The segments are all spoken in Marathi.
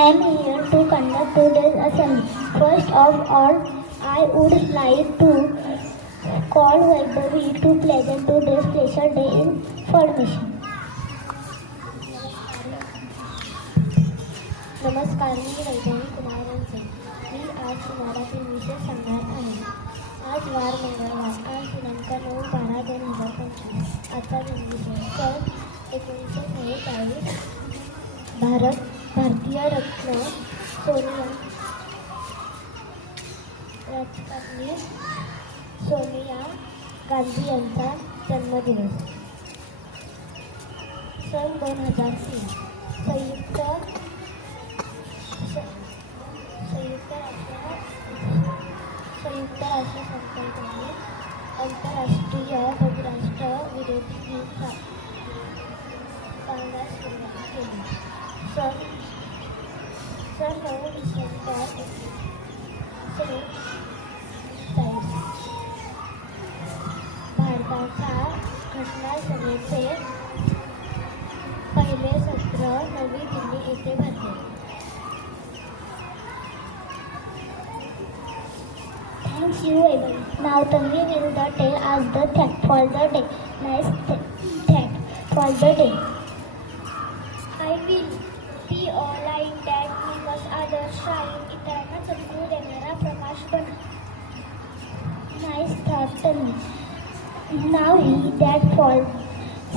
am here to conduct today's assembly. First of all, I would like to call Vaibhavi to present today's special day information. नमस्कार, मी वैभवी कुमार रंजन. मी आज तुम्हाला तीन विषय सांगणार आहे. आज वार मंगळवार. आज दिनांक 9/12/2025. आजचा दिन विषय सन 1949. भारतीय रत्न राजकारणी सोनिया गांधी यांचा जन्मदिवस. सन 2003. संयुक्त राष्ट्र संघटनेने आंतरराष्ट्रीय बहुराष्ट्र विरोधी दिन पाळण्यास सुरुवात केली. सन 9 डिसेंबर 1947. भारताच्या घटनासभेचे पहिले सत्र नवी दिल्ली येथे भरले. Thanks you, Evan. Now Tanvi will tell us the fact for the day. Nice fact for the day. I will be a light that gives others shine. इतरांना चमकू देणारा प्रकाश बना. Nice thought, Tanvi. Now he that for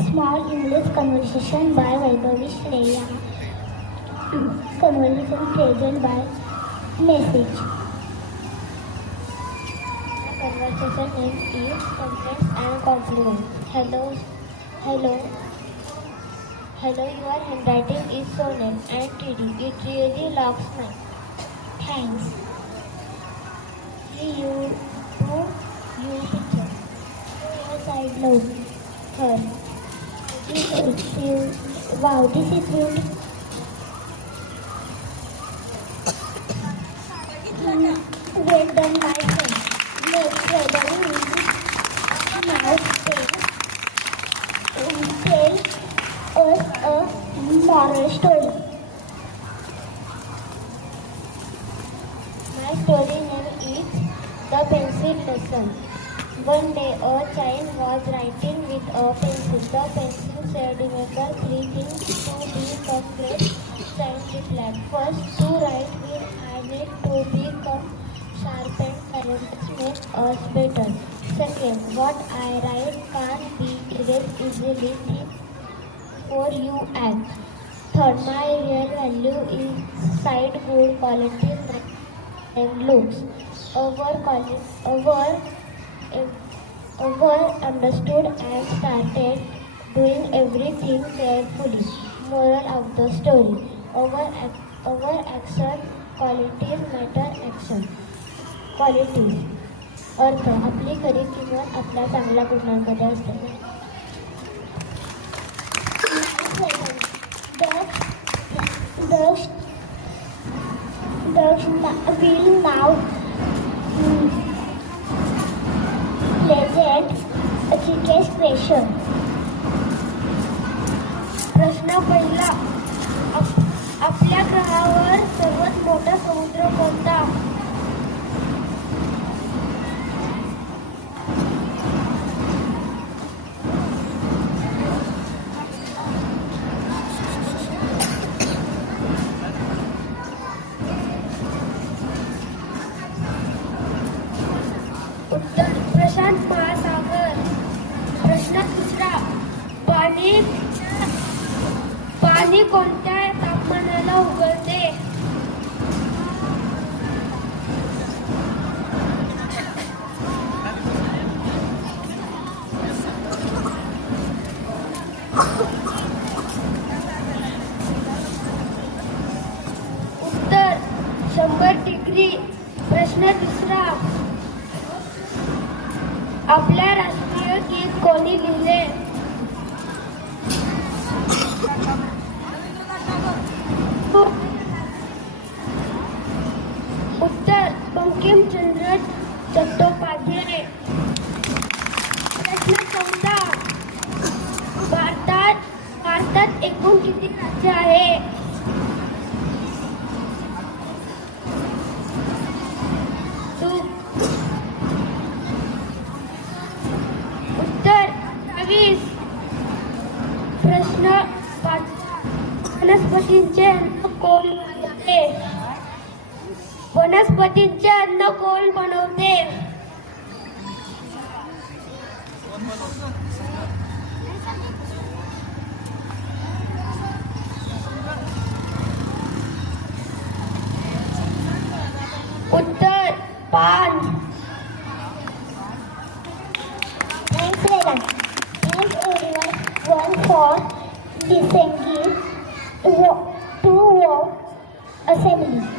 small English conversation by Vaibhavi Shreya. Conversation present by message. Conversation name is Complaints and Compliments. Hello. Your handwriting is so neat and tidy. It really looks nice. Thanks. You do your picture. Yes, I love her. Wow, this is beautiful. Well done, my friend. Next, Vaibhavi will now tell us a moral story. My story name is The Pencil Lesson. One day a child was writing with a pencil. The pencil said, remember 3 things to become great. Child replied, first, to write will I need to become sharp and talents make us better. Second, what I write can't be erased easily. Think before you act. Third, my real value is sight, good quality and looks. Over understood and started doing everything carefully. Moral of the story: over action qualities matter. Action qualities. अर्थ: आपली खरी किंमत आपल्या चांगल्या गुणांमध्ये असते. will now present a GK question. प्रश्न पहिला. आपल्या ग्रहावर सर्वात मोठा समुद्र कोणता? उत्तर: प्रशांत महासागर. प्रश्न दुसरा. पाणी कोणत्या तापमानाला उकळते? उत्तर: 100 डिग्री. प्रश्न तिसरा. आपल्या राष्ट्रीय गीत कोणी लिहिले? उत्तर: बंकिमचंद्र चट्टोपाध्याय. प्रश्न 14. भारतात एकूण किती राज्य आहे? प्रश्न वनस्पतींचे अन्न कोण बनवते? वनस्पतींचे अन्न कोण बनवते? उत्तर पान. Thanks Vedan. Thanks everyone for listening to assembly.